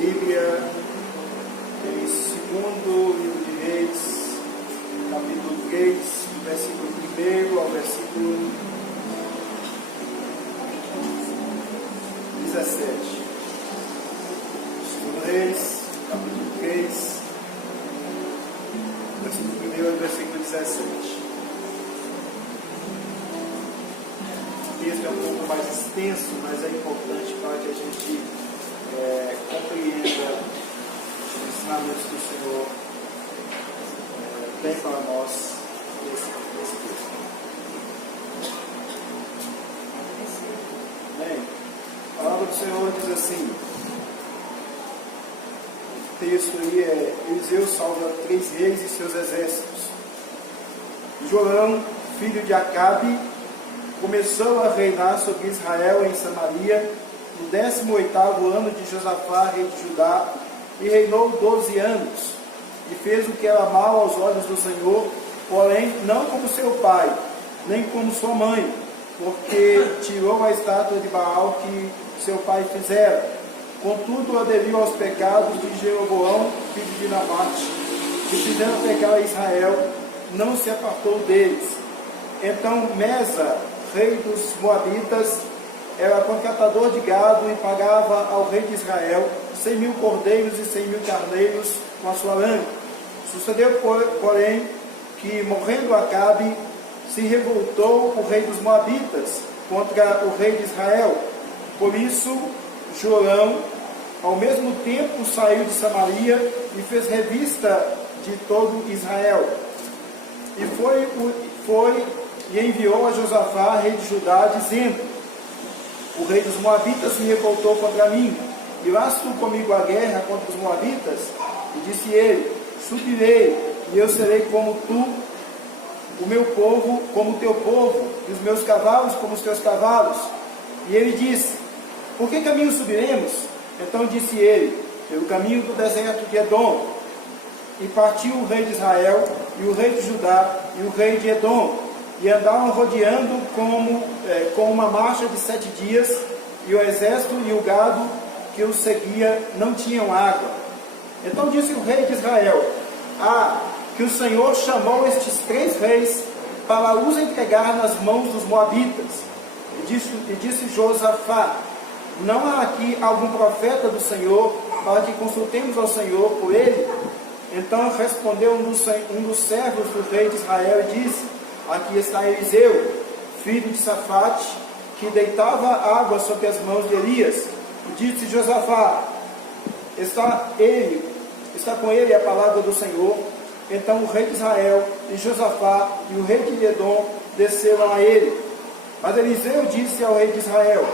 Bíblia em 2º livro de Reis, capítulo 3, do versículo 1 ao versículo 17. 2º Reis, capítulo 3, versículo 1 ao versículo 17. O texto é um pouco mais extenso, mas é importante para que a gente compreenda os ensinamentos do Senhor bem para nós nesse texto. Bem, a palavra do Senhor diz assim, o texto aí é: Eliseu salva 3 reis e seus exércitos. Jorão, filho de Acabe, começou a reinar sobre Israel em Samaria no 18º ano de Josafá, rei de Judá, e reinou 12 anos, e fez o que era mal aos olhos do Senhor, porém não como seu pai, nem como sua mãe, porque tirou a estátua de Baal que seu pai fizera. Contudo, aderiu aos pecados de Jeroboão, filho de Nabate, que fizeram pecar a Israel, não se apartou deles. Então Mesa, rei dos Moabitas, era contratador de gado e pagava ao rei de Israel 100.000 cordeiros e 100.000 carneiros com a sua lã. Sucedeu, porém, que, morrendo Acabe, se revoltou o rei dos Moabitas contra o rei de Israel. Por isso, Jorão, ao mesmo tempo, saiu de Samaria e fez revista de todo Israel. E foi e enviou a Josafá, rei de Judá, dizendo: o rei dos Moabitas se revoltou contra mim. Irás tu comigo à guerra contra os Moabitas? E disse ele: subirei, e eu serei como tu, o meu povo como o teu povo, e os meus cavalos como os teus cavalos. E ele disse: por que caminho subiremos? Então disse ele: pelo caminho do deserto de Edom. E partiu o rei de Israel, e o rei de Judá, e o rei de Edom, e andavam rodeando com uma marcha de 7 dias, e o exército e o gado que os seguia não tinham água. Então disse o rei de Israel: que o Senhor chamou estes 3 reis para os entregar nas mãos dos Moabitas. E disse Josafá: não há aqui algum profeta do Senhor para que consultemos ao Senhor por ele? Então respondeu um dos servos do rei de Israel e disse: aqui está Eliseu, filho de Safate, que deitava água sobre as mãos de Elias. E disse Josafá: está com ele a palavra do Senhor. Então o rei de Israel e Josafá e o rei de Edom desceram a ele. Mas Eliseu disse ao rei de Israel: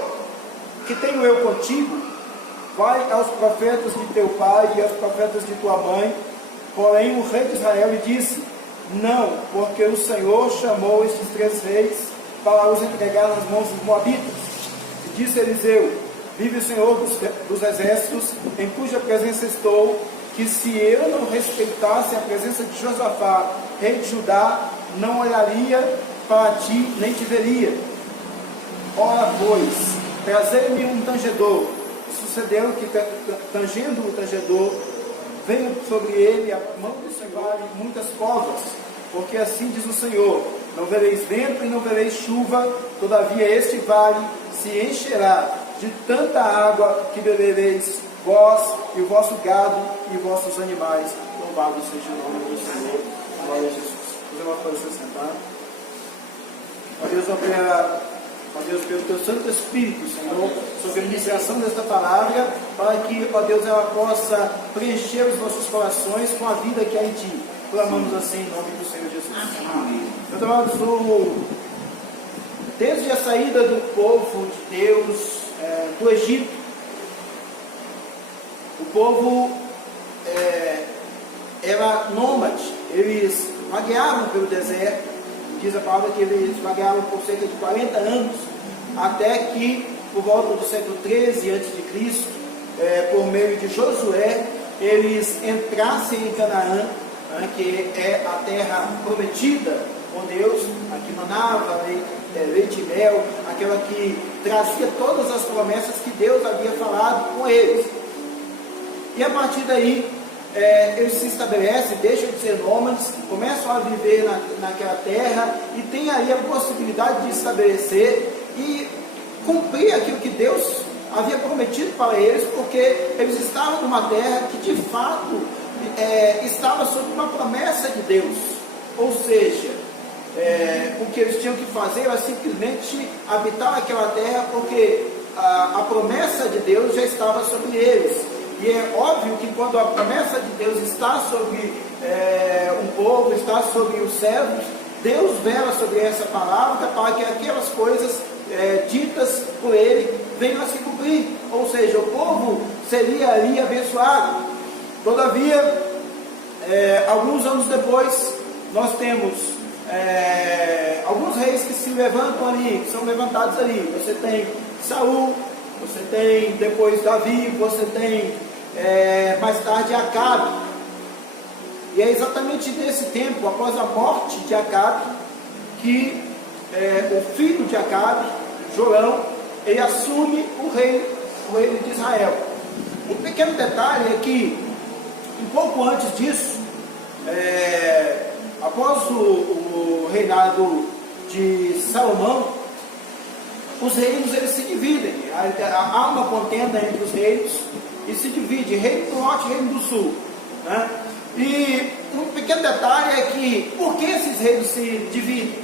que tenho eu contigo? Vai aos profetas de teu pai e aos profetas de tua mãe. Porém o rei de Israel lhe disse: não, porque o Senhor chamou estes 3 reis para os entregar nas mãos dos Moabitas. E disse Eliseu: vive o Senhor dos exércitos, em cuja presença estou, que se eu não respeitasse a presença de Josafá, rei de Judá, não olharia para ti, nem te veria. Ora, pois, trazei-me um tangedor. Sucedeu que, tangendo o tangedor, veio sobre ele a mão do Senhor e muitas covas, porque assim diz o Senhor: não vereis vento e não vereis chuva, todavia este vale se encherá de tanta água que bebereis vós e o vosso gado e vossos animais. Louvado seja o nome do Senhor. Glória a Jesus. Fazer uma coisa, se sentar. Ó Deus, opera, ó Deus, pelo teu Santo Espírito, Senhor, sobre a iniciação desta palavra, para que, ó Deus, ela possa preencher os nossos corações com a vida que há em Ti. Clamamos assim em nome do Senhor Jesus. Amém. Meus amados, desde a saída do povo de Deus do Egito, o povo era nômade. Eles vagueavam pelo deserto. Diz a palavra que eles vagueavam por cerca de 40 anos, até que, por volta do século 13 a.C., por meio de Josué, eles entrassem em Canaã, que é a terra prometida por Deus, a que manava leite e mel, aquela que trazia todas as promessas que Deus havia falado com eles. E a partir daí, eles se estabelecem, deixam de ser nômades, começam a viver naquela terra e tem aí a possibilidade de estabelecer e cumprir aquilo que Deus havia prometido para eles, porque eles estavam numa terra que de fato estava sob uma promessa de Deus. Ou seja, o que eles tinham que fazer era simplesmente habitar aquela terra, porque a promessa de Deus já estava sobre eles. E é óbvio que quando a promessa de Deus está sobre um povo, está sobre os servos, Deus vela sobre essa palavra para que aquelas coisas ditas por ele venham a se cumprir. Ou seja, o povo seria ali abençoado. Todavia, alguns anos depois, nós temos alguns reis que se levantam ali, que são levantados ali. Você tem Saul, você tem depois Davi, você tem mais tarde Acabe. E é exatamente nesse tempo, após a morte de Acabe, que o filho de Acabe, Jorão, ele assume o reino de Israel. Um pequeno detalhe é que, um pouco antes disso, após o reinado de Salomão, os reinos eles se dividem. Há uma contenda entre os reinos e se divide, reino do norte e reino do sul, né? E um pequeno detalhe é que, por que esses reinos se dividem?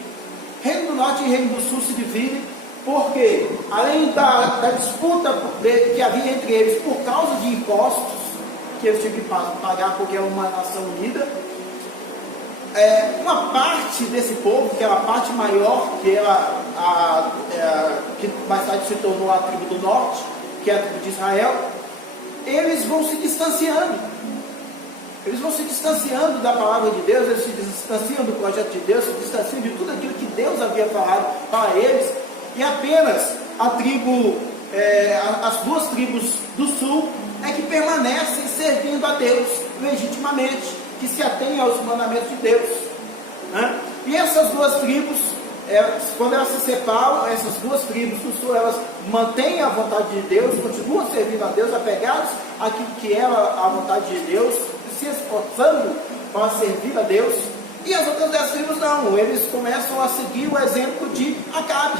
Reino do norte e reino do sul se dividem porque, além da disputa que havia entre eles por causa de impostos que eles tinham que pagar porque é uma nação unida, uma parte desse povo, que era a parte maior, que mais tarde se tornou a tribo do norte, que é a tribo de Israel, eles vão se distanciando. Eles vão se distanciando da palavra de Deus, eles se distanciam do projeto de Deus, se distanciam de tudo aquilo que Deus havia falado para eles, e apenas as duas tribos do sul é que permanecem servindo a Deus legitimamente, que se atém aos mandamentos de Deus, né? E essas duas tribos, quando elas se separam, essas duas tribos do sul, elas mantêm a vontade de Deus, continuam servindo a Deus, apegados àquilo que era a vontade de Deus, se esforçando para servir a Deus. E as outras 10 tribos não, eles começam a seguir o exemplo de Acabe,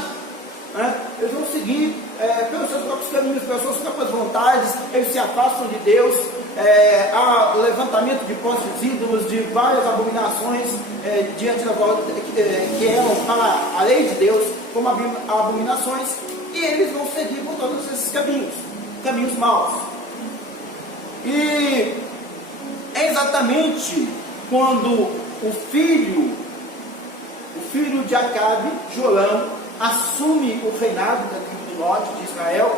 né? Eles vão seguir pelos seus próprios caminhos, pelas suas próprias vontades, eles se afastam de Deus. Há levantamento de postes ídolos, de várias abominações diante da volta que eram para a lei de Deus como abominações, e eles vão seguir por todos esses caminhos maus. E é exatamente quando o filho de Acabe, Jorão, assume o reinado da tribo do norte de Israel.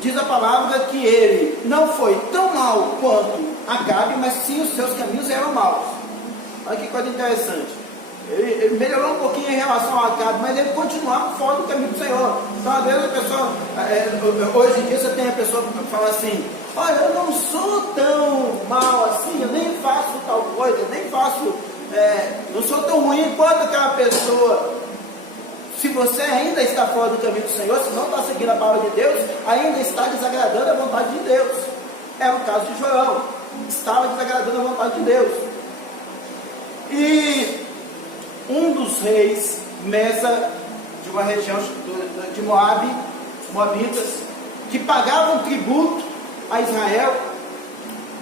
Diz a palavra que ele não foi tão mau quanto Acabe, mas sim os seus caminhos eram maus. Olha que coisa interessante. Ele melhorou um pouquinho em relação a Acabe, mas ele continuava fora do caminho do Senhor. Então, às vezes a pessoa, hoje em dia você tem a pessoa que fala assim: olha, eu não sou tão mal assim, eu nem faço tal coisa, não sou tão ruim quanto aquela pessoa. Se você ainda está fora do caminho do Senhor, se não está seguindo a palavra de Deus, ainda está desagradando a vontade de Deus. É o caso de Jorão, estava desagradando a vontade de Deus. E um dos reis, Mesa, de uma região de Moabe, os moabitas, que pagavam tributo a Israel,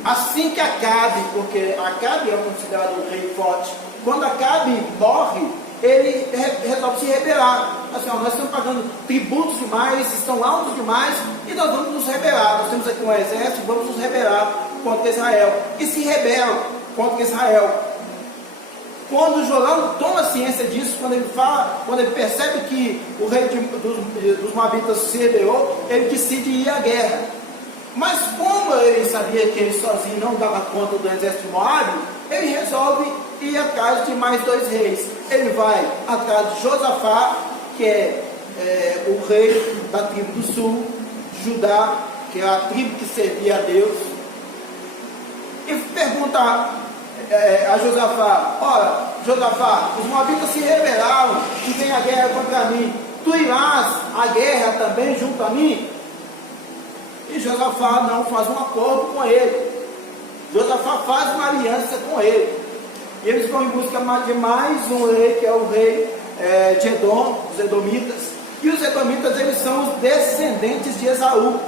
assim que Acabe, porque Acabe é considerado um rei forte, quando Acabe morre, ele resolve se rebelar. Assim, nós estamos pagando tributos demais, estão altos demais, e nós vamos nos rebelar. Nós temos aqui um exército, vamos nos rebelar contra Israel. E se rebelam contra Israel. Quando Jorão toma ciência disso, quando ele percebe que o rei dos Moabitas se rebelou, ele decide ir à guerra. Mas como ele sabia que ele sozinho não dava conta do exército de Moabe, ele resolve ir atrás de mais 2 reis. Ele vai atrás de Josafá, que é o rei da tribo do sul, Judá, que é a tribo que servia a Deus, e pergunta a Josafá: ora, Josafá, os moabitas se rebelaram e vem a guerra contra mim, tu irás à guerra também junto a mim? E Josafá não faz um acordo com ele. Josafá faz uma aliança com ele. E eles vão em busca de mais um rei, que é o rei de Edom, os edomitas. E os edomitas, eles são os descendentes de Esaú.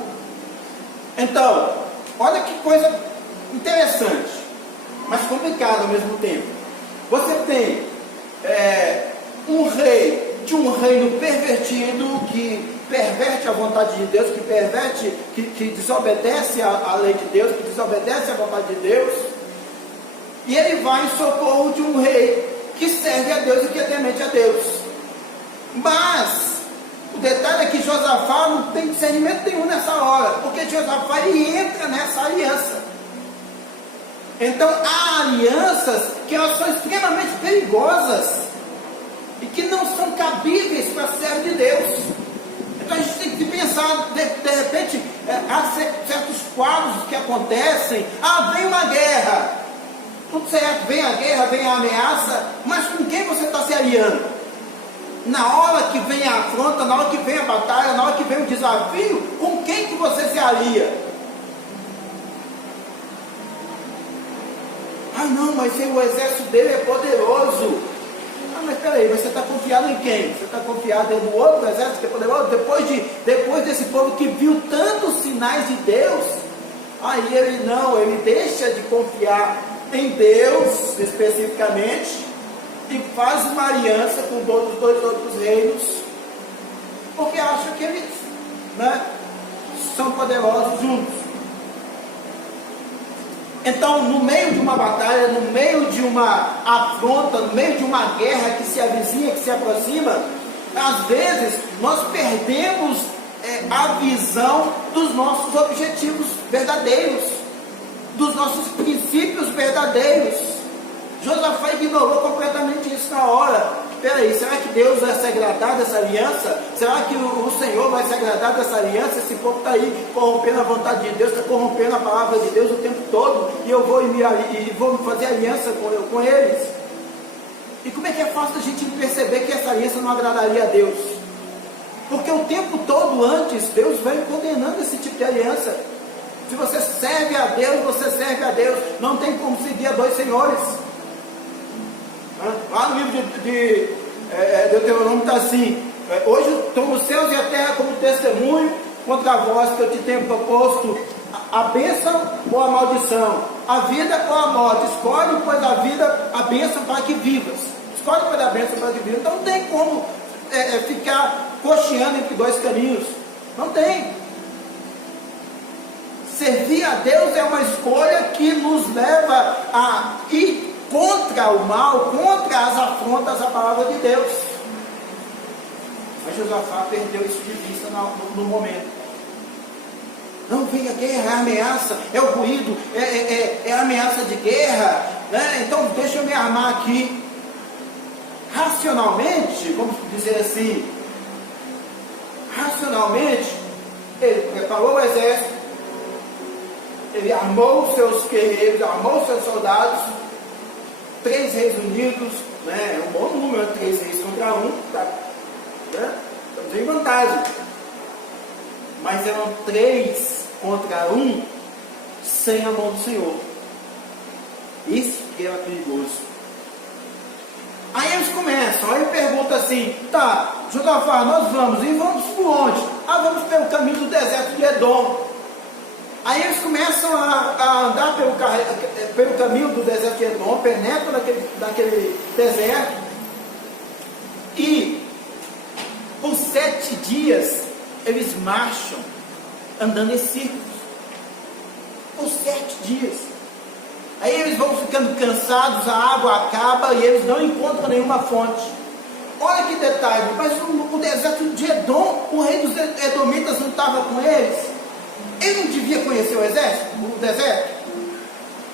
Então, olha que coisa interessante, mas complicada ao mesmo tempo. Você tem um rei de um reino pervertido, que perverte a vontade de Deus, que desobedece a lei de Deus, que desobedece a vontade de Deus. E ele vai em socorro de um rei que serve a Deus e que é temente a Deus. Mas o detalhe é que Josafá não tem discernimento nenhum nessa hora, porque Josafá ele entra nessa aliança. Então há alianças que elas são extremamente perigosas e que não são cabíveis para servo de Deus. Então a gente tem que pensar, de repente, há certos quadros que acontecem. Vem uma guerra, tudo certo, vem a guerra, vem a ameaça, mas com quem você está se aliando? Na hora que vem a afronta, na hora que vem a batalha, na hora que vem o desafio, com quem que você se alia? Não, mas o exército dele é poderoso. Mas peraí, você está confiado em quem? Você está confiado no outro exército que é poderoso? Depois desse povo que viu tantos sinais de Deus, aí ele deixa de confiar em Deus especificamente e faz uma aliança com os dois outros reinos, porque acha que eles são poderosos juntos. Então, no meio de uma batalha, no meio de uma afronta, no meio de uma guerra que se avizinha, que se aproxima, às vezes nós perdemos a visão dos nossos objetivos verdadeiros, dos nossos princípios verdadeiros. Josafá ignorou completamente isso na hora. Peraí, será que Deus vai se agradar dessa aliança? Será que o Senhor vai se agradar dessa aliança? Esse povo está aí corrompendo a vontade de Deus, está corrompendo a palavra de Deus o tempo todo, e eu vou fazer aliança com eles. E como é que é fácil a gente perceber que essa aliança não agradaria a Deus? Porque o tempo todo antes, Deus vem condenando esse tipo de aliança. Se você serve a Deus, você serve a Deus. Não tem como seguir a dois senhores. Lá no livro de Deuteronômio está assim: hoje tomo os céus e a terra como testemunho contra a voz que eu te tenho proposto, a bênção ou a maldição, a vida ou a morte. Escolhe, pois, a vida, a bênção para que vivas. Escolhe, pois, a bênção para que vivas. Então não tem como ficar cocheando entre dois caminhos. Não tem. Servir a Deus é uma escolha que nos leva a ir contra o mal, contra as afrontas à palavra de Deus. Mas Josafá perdeu isso de vista no momento. Não vem a guerra, é a ameaça, é o ruído, é a ameaça de guerra, né? Então deixa eu me armar aqui. Racionalmente, vamos dizer assim, racionalmente, ele preparou o exército, ele armou os seus guerreiros, armou os seus soldados. 3 reis unidos, é um bom número, 3 reis contra 1, tá, né? Estamos em vantagem. Mas eram 3 contra 1 sem a mão do Senhor. Isso que era perigoso. Aí eles começam, aí pergunta assim: tá, Josafá, nós vamos, e vamos por onde? Vamos pelo caminho do deserto de Edom. Aí eles começam a andar pelo caminho do deserto de Edom, penetram naquele deserto, e por 7 dias eles marcham andando em círculos. Por 7 dias. Aí eles vão ficando cansados, a água acaba e eles não encontram nenhuma fonte. Olha que detalhe, mas o deserto de Edom, o rei dos edomitas não estava com eles? Ele não devia conhecer o deserto?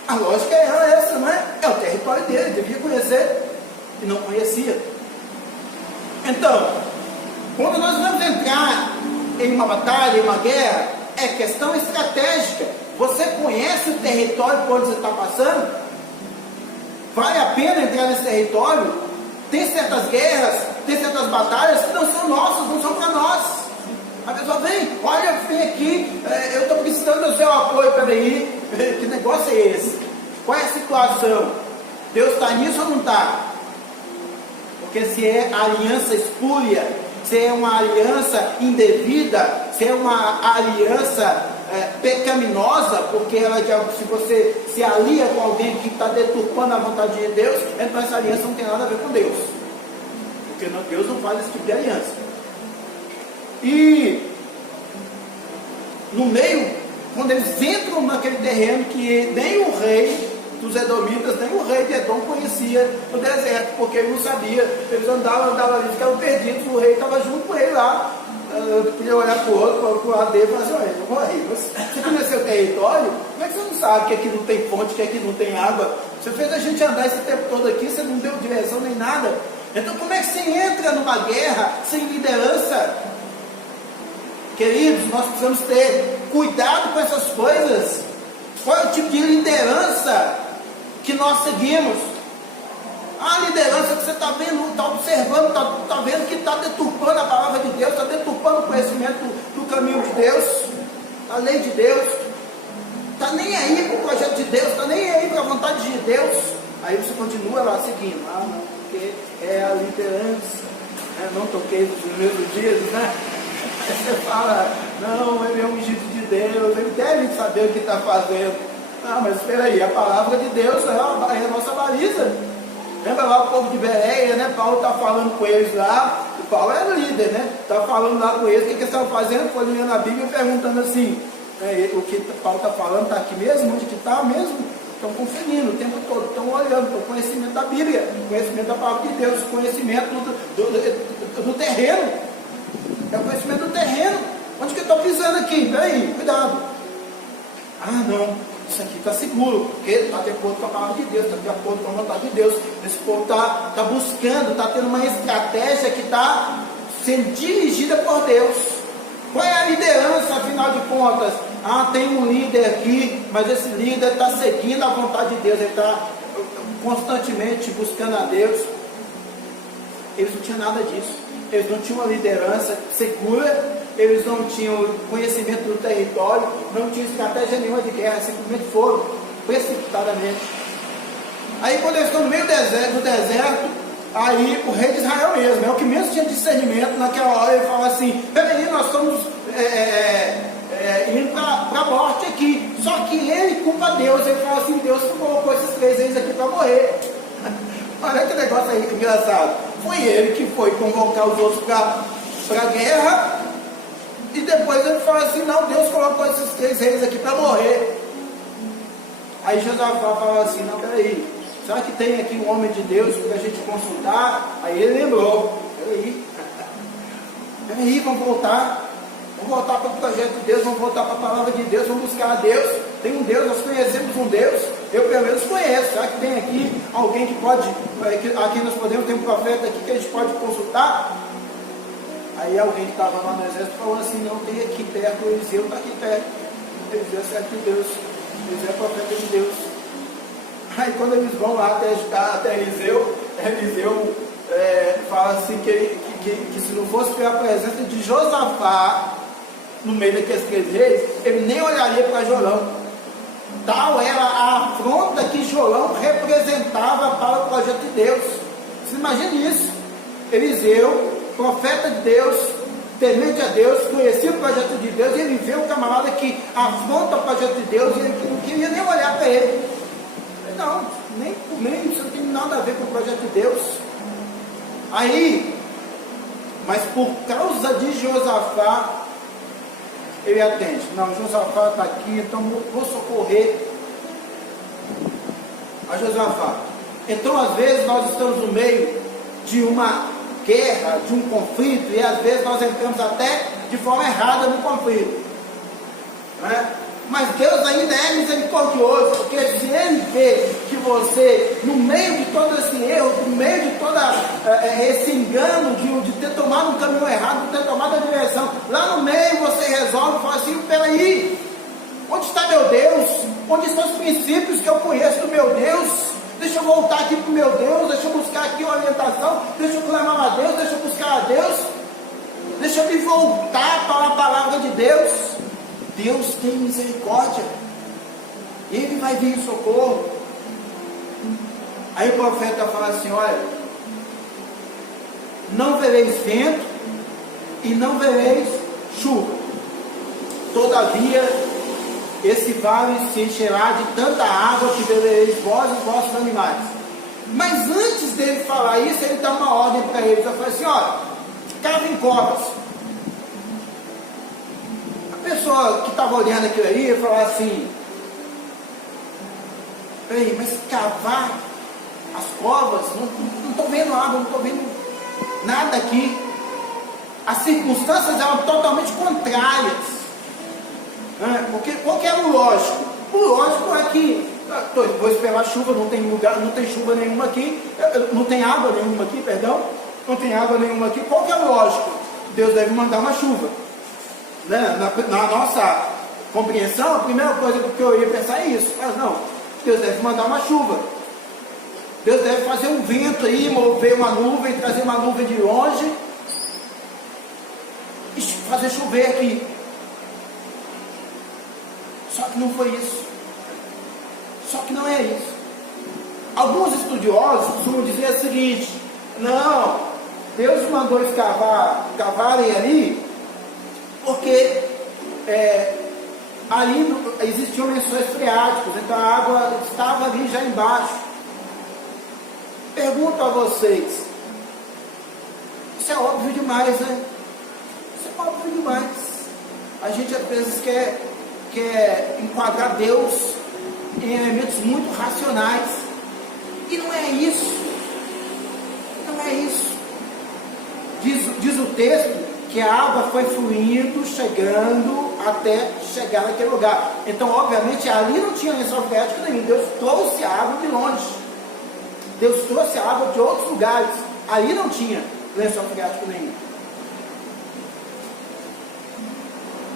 A lógica era essa, não é? É o território dele, ele devia conhecer, e não conhecia. Então, quando nós vamos entrar em uma batalha, em uma guerra, é questão estratégica. Você conhece o território por onde você está passando? Vale a pena entrar nesse território? Tem certas guerras, tem certas batalhas que não são nossas, não são para nós. A pessoa vem, olha, vem aqui, eu estou o seu apoio, peraí, que negócio é esse? Qual é a situação? Deus está nisso ou não está? Porque se é aliança espúria, se é uma aliança indevida, se é uma aliança pecaminosa, porque se você se alia com alguém que está deturpando a vontade de Deus, então essa aliança não tem nada a ver com Deus, porque Deus não faz esse tipo de aliança. E no meio, quando eles entram naquele terreno que nem o rei dos Edomitas, nem o rei de Edom conhecia no deserto, porque ele não sabia, eles andavam ali, ficavam perdidos, o rei estava junto com ele lá. Eu podia olhar para o outro, para o lado dele e falar assim: olha, rei, você conheceu o território? Como é que você não sabe que aqui não tem fonte, que aqui não tem água? Você fez a gente andar esse tempo todo aqui, você não deu direção nem nada. Então como é que você entra numa guerra sem liderança? Queridos, nós precisamos ter cuidado com essas coisas. Qual é o tipo de liderança que nós seguimos? A liderança que você está vendo, está observando, está vendo que está deturpando a palavra de Deus, está deturpando o conhecimento do caminho de Deus, da lei de Deus, está nem aí para o projeto de Deus, está nem aí para a vontade de Deus. Aí você continua lá seguindo. Ah, não, porque é a liderança, não toquei nos meus dias, né? Aí você fala: não, ele é um ungido de Deus, ele deve saber o que está fazendo. Não, mas espera aí, a palavra de Deus é a nossa baliza. Lembra lá o povo de Bereia, né? Paulo está falando com eles lá. O Paulo era líder, né? Está falando lá com eles. O que eles estavam fazendo? Foi lendo a Bíblia e perguntando assim: o que Paulo está falando está aqui mesmo? Onde que está mesmo? Estão conferindo o tempo todo, estão olhando o conhecimento da Bíblia, conhecimento da palavra de Deus, conhecimento do terreno. É o conhecimento do terreno. Onde que eu estou pisando aqui? Peraí, cuidado. Ah, não, isso aqui está seguro, porque está de acordo com a palavra de Deus, está de acordo com a vontade de Deus. Esse povo está buscando, está tendo uma estratégia que está sendo dirigida por Deus. Qual é a liderança, afinal de contas? Ah, tem um líder aqui, mas esse líder está seguindo a vontade de Deus, ele está constantemente buscando a Deus. Eles não tinham nada disso. Eles não tinham uma liderança segura, eles não tinham conhecimento do território, não tinham estratégia nenhuma de guerra, simplesmente foram precipitadamente. Aí quando eles estão no meio do deserto, aí o rei de Israel mesmo, é o que menos tinha discernimento naquela hora, ele fala assim: peraí, nós estamos indo para a morte aqui. Só que ele culpa Deus, ele fala assim: Deus colocou esses 3 reis aqui para morrer. Olha que negócio aí engraçado. Foi ele que foi convocar os outros para a guerra, e depois ele fala assim: não, Deus colocou esses 3 reis aqui para morrer. Aí Josafá fala assim: não, peraí, será que tem aqui um homem de Deus para a gente consultar? Aí ele lembrou: peraí, vamos voltar para o projeto de Deus, vamos voltar para a palavra de Deus, vamos buscar a Deus. Tem um Deus, nós conhecemos um Deus, eu pelo menos conheço. Será que tem aqui alguém que pode, aqui nós podemos ter um profeta aqui que a gente pode consultar? Aí alguém que estava lá no exército falou assim: não, tem aqui perto, o Eliseu está aqui perto. Eliseu é servo de Deus, Eliseu é profeta de Deus. Aí quando eles vão lá até Eliseu fala assim que se não fosse pela presença de Josafá no meio daqueles 3 reis, ele nem olharia para Jorão. Tal era a afronta que Jorão representava para o projeto de Deus. Você imagina isso? Eliseu, profeta de Deus, temente a Deus, conhecia o projeto de Deus, e ele vê um camarada que afronta o projeto de Deus, e ele não queria nem olhar para ele. Não, nem isso não tem nada a ver com o projeto de Deus. Aí, mas por causa de Josafá, ele atende: não, Josafá está aqui, então vou socorrer a Josafá. Então às vezes nós estamos no meio de uma guerra, de um conflito, e às vezes nós entramos até de forma errada no conflito, né? Mas Deus ainda é misericordioso, porque se Ele vê que você, no meio de todo esse erro, no meio de todo esse engano de ter tomado um caminho errado, de ter tomado a direção, lá no meio você resolve e fala assim: peraí, onde está meu Deus? Onde estão os princípios que eu conheço do meu Deus? Deixa eu voltar aqui para o meu Deus, deixa eu buscar aqui orientação, deixa eu clamar a Deus, deixa eu buscar a Deus, deixa eu me voltar para a palavra de Deus. Deus tem misericórdia, Ele vai vir em socorro. Aí o profeta fala assim: olha, não vereis vento e não vereis chuva, todavia esse vale se encherá de tanta água que bebereis vós e vossos animais. Mas antes dele falar isso, ele dá uma ordem para eles. Ele fala assim: olha, cavem covas. A pessoa que estava olhando aquilo ali ia falar assim: peraí, mas cavar as covas, não estou vendo água, não estou vendo nada aqui. As circunstâncias eram totalmente contrárias. Porque qual que é o lógico? O lógico é que vou esperar a chuva, não tem lugar, não tem chuva nenhuma aqui, não tem água nenhuma aqui, perdão, não tem água nenhuma aqui. Qual que é o lógico? Deus deve mandar uma chuva. Né? Na nossa compreensão, a primeira coisa que eu ia pensar é isso. Mas não, Deus deve mandar uma chuva. Deus deve fazer um vento aí, mover uma nuvem, trazer uma nuvem de longe e fazer chover aqui. Só que não foi isso. Só que não é isso. Alguns estudiosos costumam dizer o seguinte: não, Deus mandou eles cavarem ali, porque ali existiam lençóis freáticos, então a água estava ali já embaixo. Pergunto a vocês, isso é óbvio demais, né? Isso é óbvio demais. A gente às vezes quer enquadrar Deus em elementos muito racionais, e não é isso. Não é isso. Diz o texto que a água foi fluindo, chegando até chegar naquele lugar. Então, obviamente, ali não tinha lençol freático nenhum. Deus trouxe a água de longe. Deus trouxe a água de outros lugares. Ali não tinha lençol freático nenhum.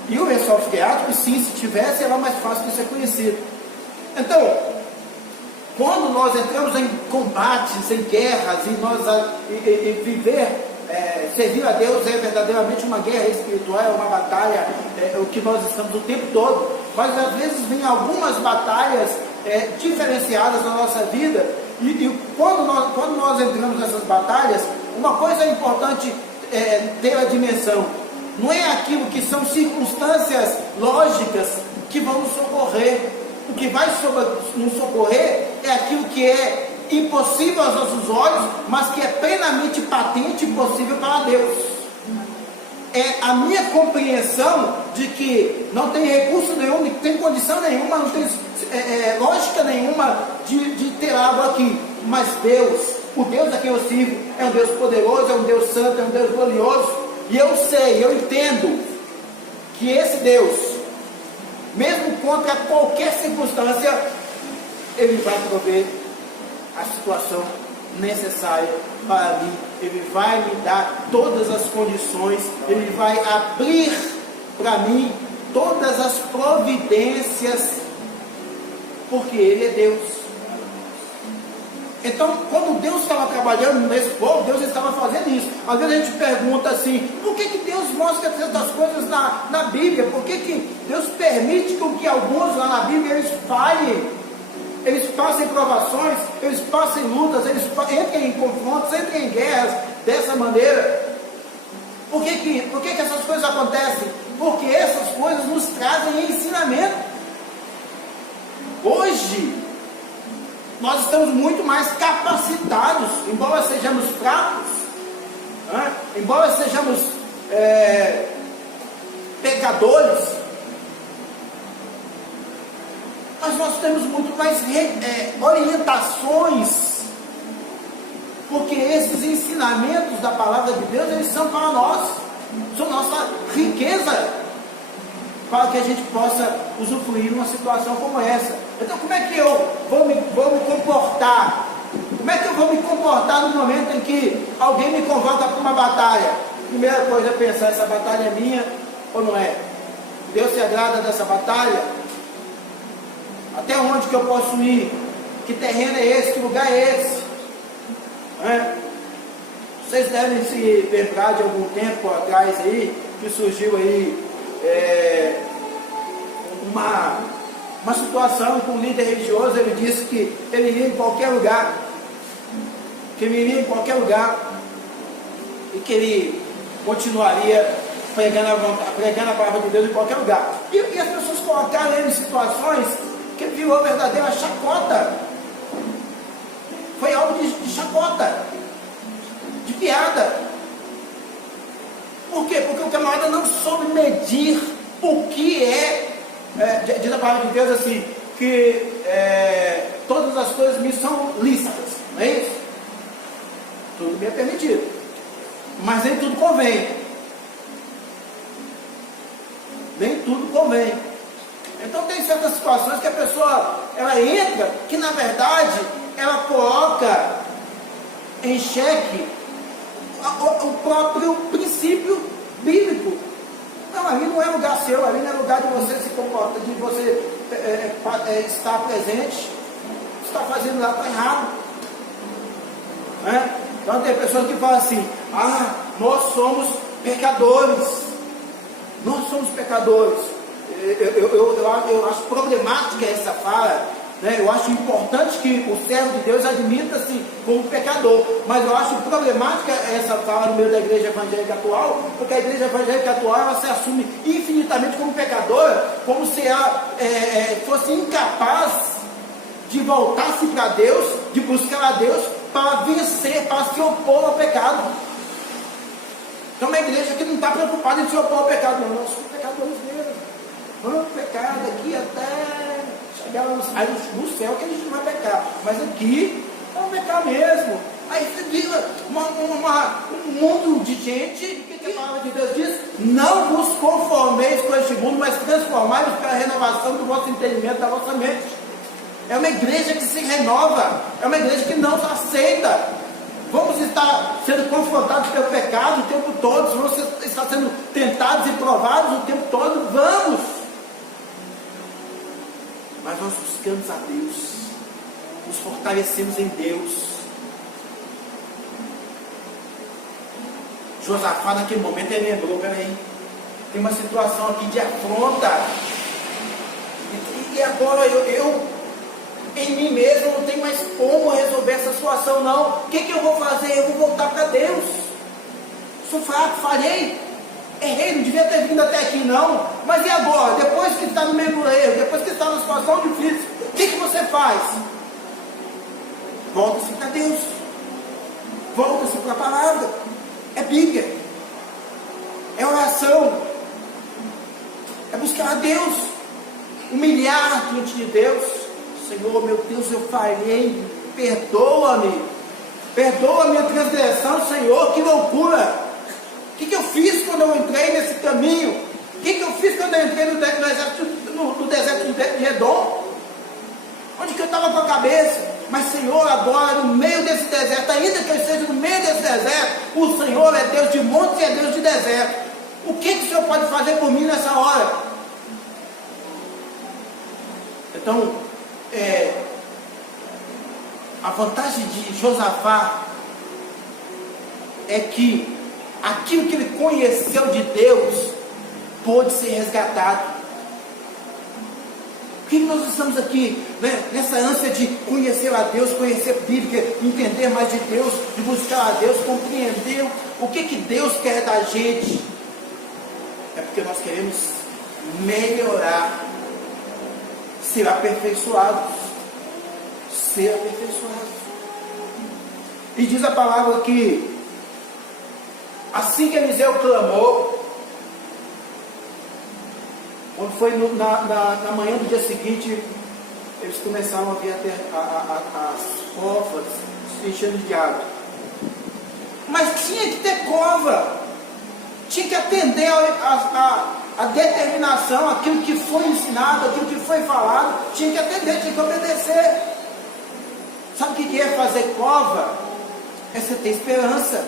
E o lençol freático, sim, se tivesse, era mais fácil de ser conhecido. Então, quando nós entramos em combates, em guerras, e viver, servir a Deus é verdadeiramente uma guerra espiritual, é uma batalha, o que nós estamos o tempo todo. Mas às vezes vem algumas batalhas diferenciadas na nossa vida, e quando nós entramos nessas batalhas, uma coisa importante ter a dimensão: não é aquilo que são circunstâncias lógicas que vão nos socorrer. O que vai nos socorrer é aquilo que é impossível aos nossos olhos, mas que é plenamente patente e possível para Deus. É a minha compreensão de que não tem recurso nenhum, não tem condição nenhuma, não tem lógica nenhuma de ter água aqui. Mas Deus, o Deus a quem eu sirvo, é um Deus poderoso, é um Deus santo, é um Deus glorioso. E eu sei, eu entendo que esse Deus, mesmo contra qualquer circunstância, Ele vai prover a situação necessária para mim. Ele vai me dar todas as condições, Ele vai abrir para mim todas as providências, porque Ele é Deus. Então, quando Deus estava trabalhando nesse povo, Deus estava fazendo isso. Às vezes a gente pergunta assim: por que Deus mostra tantas coisas na Bíblia? Por que Deus permite que alguns lá na Bíblia eles falhem? Eles passem provações, eles passem lutas, eles entrem em confrontos, entrem em guerras dessa maneira. Por que essas coisas acontecem? Porque essas coisas nos trazem ensinamento. Hoje nós estamos muito mais capacitados, embora sejamos fracos, embora sejamos pecadores, mas nós temos muito mais orientações, porque esses ensinamentos da palavra de Deus, eles são para nós, são nossa riqueza, para que a gente possa usufruir numa situação como essa. Então, como é que eu vou me comportar? Como é que eu vou me comportar no momento em que alguém me convoca para uma batalha? Primeira coisa é pensar: essa batalha é minha ou não é? Deus se agrada dessa batalha? Até onde que eu posso ir? Que terreno é esse? Que lugar é esse? Vocês devem se lembrar de algum tempo atrás aí, que surgiu aí uma situação com um líder religioso. Ele disse que ele iria em qualquer lugar, e que ele continuaria pregando a palavra de Deus em qualquer lugar. E as pessoas colocaram ele em situações que virou verdadeira chacota. Foi algo de chacota, de piada. Por quê? Porque o camarada não soube medir o que diz a palavra de Deus assim, que todas as coisas me são lícitas, não é isso? Tudo me é permitido, mas nem tudo convém. Nem tudo convém. Então tem certas situações que a pessoa, ela entra, que na verdade, ela coloca em xeque o próprio princípio bíblico. Não, ali não é lugar seu, ali não é lugar de você se comportar, de você estar presente. Está fazendo lá, está errado. Então tem pessoas que falam assim: nós somos pecadores. Nós somos pecadores. Eu acho problemática essa fala, né? Eu acho importante que o servo de Deus admita-se como pecador, mas eu acho problemática essa fala no meio da igreja evangélica atual, porque a igreja evangélica atual, ela se assume infinitamente como pecadora, como se ela fosse incapaz de voltar-se para Deus, de buscar a Deus para vencer, para se opor ao pecado. Então, uma igreja que não está preocupada em se opor ao pecado, não, nós somos pecadores mesmo. Vamos pecar daqui até chegar no céu, que a gente não vai pecar, mas aqui vamos pecar mesmo. Aí você vira um mundo de gente, que a palavra de Deus diz: não vos conformeis com este mundo, mas transformai-vos pela renovação do vosso entendimento, da vossa mente. É uma igreja que se renova, é uma igreja que não se aceita. Vamos estar sendo confrontados pelo pecado o tempo todo, vamos estar sendo tentados e provados o tempo todo, vamos. Mas nós buscamos a Deus, nos fortalecemos em Deus. Josafá naquele momento ele lembrou: peraí, tem uma situação aqui de afronta, e agora eu em mim mesmo não tenho mais como resolver essa situação, não. O que eu vou fazer? Eu vou voltar para Deus. Sou fraco, falhei, errei, não devia ter vindo até aqui, não. Mas e agora? Depois que está no meio do erro, depois que está numa situação difícil, o que você faz? Volta-se para Deus, volta-se para a palavra. É Bíblia, é oração, é buscar a Deus, humilhar diante de Deus. Senhor, meu Deus, eu falhei, perdoa-me, perdoa a minha transgressão, Senhor, que loucura. O que eu fiz quando eu entrei nesse caminho? O que eu fiz quando eu entrei no deserto de Edom? Onde que eu estava com a cabeça? Mas, Senhor, agora no meio desse deserto, ainda que eu esteja no meio desse deserto, o Senhor é Deus de montes e é Deus de deserto. O que o Senhor pode fazer por mim nessa hora? Então, a vantagem de Josafá é que aquilo que ele conheceu de Deus pôde ser resgatado. Por que nós estamos aqui, né, nessa ânsia de conhecer a Deus, conhecer a Bíblia, entender mais de Deus, de buscar a Deus, compreender o que Deus quer da gente? É porque nós queremos melhorar, ser aperfeiçoados. Ser aperfeiçoados. E diz a palavra que assim que Eliseu clamou, quando foi na manhã do dia seguinte, eles começaram a ver as covas se enchendo de água. Mas tinha que ter cova, tinha que atender a determinação, aquilo que foi ensinado, aquilo que foi falado, tinha que atender, tinha que obedecer. Sabe o que é fazer cova? É você ter esperança.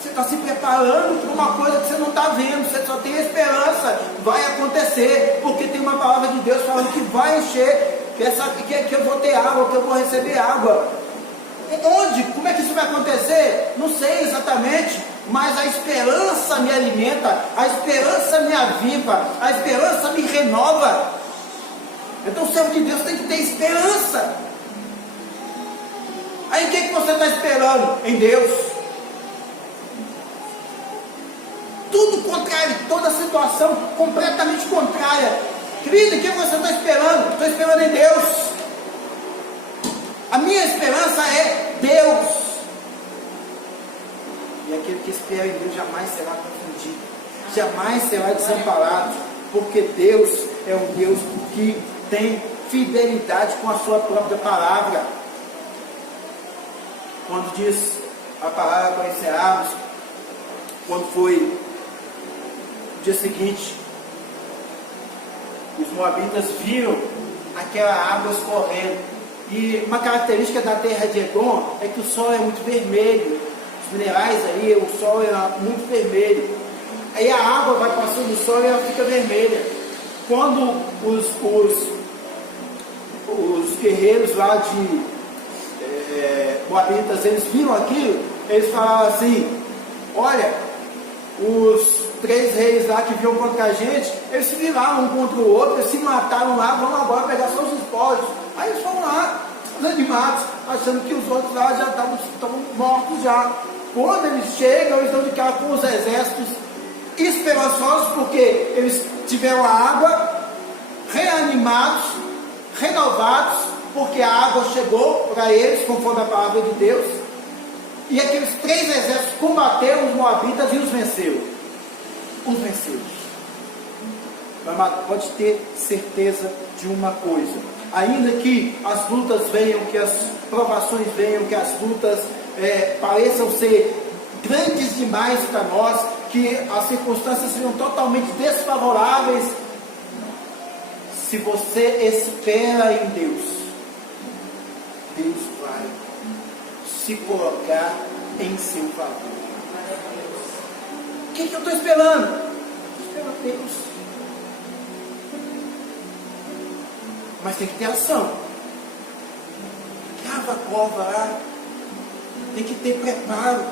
Você está se preparando para uma coisa que você não está vendo, você só tem esperança, vai acontecer, porque tem uma palavra de Deus falando que vai encher, que eu vou ter água, que eu vou receber água. Onde? Como é que isso vai acontecer? Não sei exatamente, mas a esperança me alimenta, a esperança me aviva, a esperança me renova. Então o servo de Deus tem que ter esperança. Aí o que você está esperando? Em Deus. Tudo contrário, toda situação completamente contrária. Querido, o que você está esperando? Estou esperando em Deus. A minha esperança é Deus. E aquele que espera em Deus jamais será confundido, jamais será desamparado, porque Deus é um Deus que tem fidelidade com a sua própria palavra. Quando diz a palavra para encerrarmos, quando foi o dia seguinte, os moabitas viram aquela água escorrendo. E uma característica da terra de Edom é que o sol é muito vermelho. Os minerais ali, o sol é muito vermelho. Aí a água vai passando no sol e ela fica vermelha. Quando os guerreiros lá de moabitas, eles viram aquilo, eles falaram assim: olha, os 3 reis lá que vinham contra a gente, eles se viraram um contra o outro, eles se mataram lá, vamos agora pegar só os espólios. Aí eles foram lá, desanimados, achando que os outros lá já estavam mortos já. Quando eles chegam, eles estão de cara com os exércitos esperançosos, porque eles tiveram a água, reanimados, renovados, porque a água chegou para eles, conforme a palavra de Deus. E aqueles 3 exércitos combateram os moabitas e os venceram. Os venceu. Amado, pode ter certeza de uma coisa: ainda que as lutas venham, que as provações venham, que as lutas pareçam ser grandes demais para nós, que as circunstâncias sejam totalmente desfavoráveis, se você espera em Deus, Deus vai se colocar em seu favor. O que eu estou esperando? Espero a Deus. Mas tem que ter ação. Cava a cova lá. Tem que ter preparo.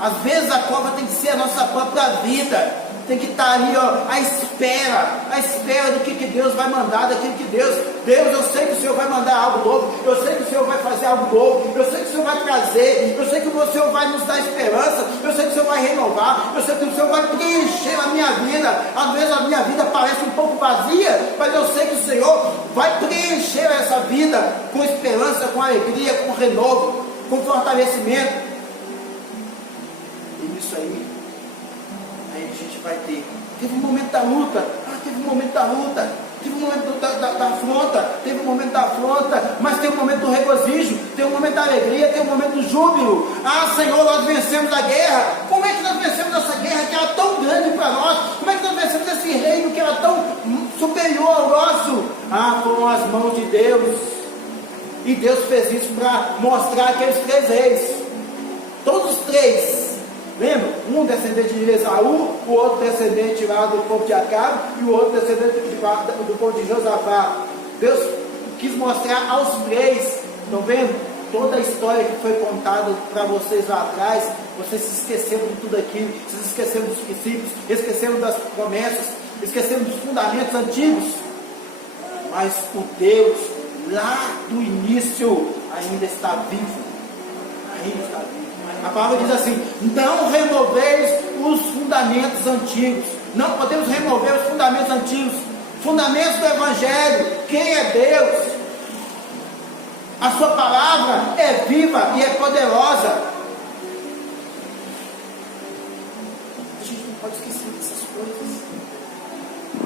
Às vezes a cova tem que ser a nossa própria vida. Tem que estar ali, ó, à espera do que Deus vai mandar, daquilo que Deus, eu sei que o Senhor vai mandar algo novo, eu sei que o Senhor vai fazer algo novo, eu sei que o Senhor vai trazer, eu sei que o Senhor vai nos dar esperança, eu sei que o Senhor vai renovar, eu sei que o Senhor vai preencher a minha vida. Às vezes a minha vida parece um pouco vazia, mas eu sei que o Senhor vai preencher essa vida com esperança, com alegria, com renovo, com fortalecimento. E nisso aí a gente vai ter. Teve um momento da luta, teve um momento da luta, teve um momento da afronta, teve um momento da afronta, mas tem um momento do regozijo, tem um momento da alegria, tem um momento do júbilo. Senhor, nós vencemos a guerra. Como é que nós vencemos essa guerra que era tão grande para nós? Como é que nós vencemos esse reino que era tão superior ao nosso? Foram as mãos de Deus. E Deus fez isso para mostrar aqueles 3 reis. Todos os 3. Lembra? Um descendente de Esaú, o outro descendente lá do povo de Acabe e o outro descendente do povo de Josafá. Deus quis mostrar aos 3. Estão vendo? Toda a história que foi contada para vocês lá atrás, vocês se esqueceram de tudo aquilo, vocês esqueceram dos princípios, esqueceram das promessas, esqueceram dos fundamentos antigos. Mas o Deus lá do início ainda está vivo. Ainda está vivo. A palavra diz assim: não removeis os fundamentos antigos. Não podemos remover os fundamentos antigos. Fundamentos do Evangelho. Quem é Deus? A sua palavra é viva e é poderosa. A gente não pode esquecer dessas coisas.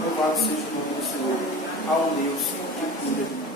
Louvado seja o nome do Senhor. Ao Deus que cuida de nós.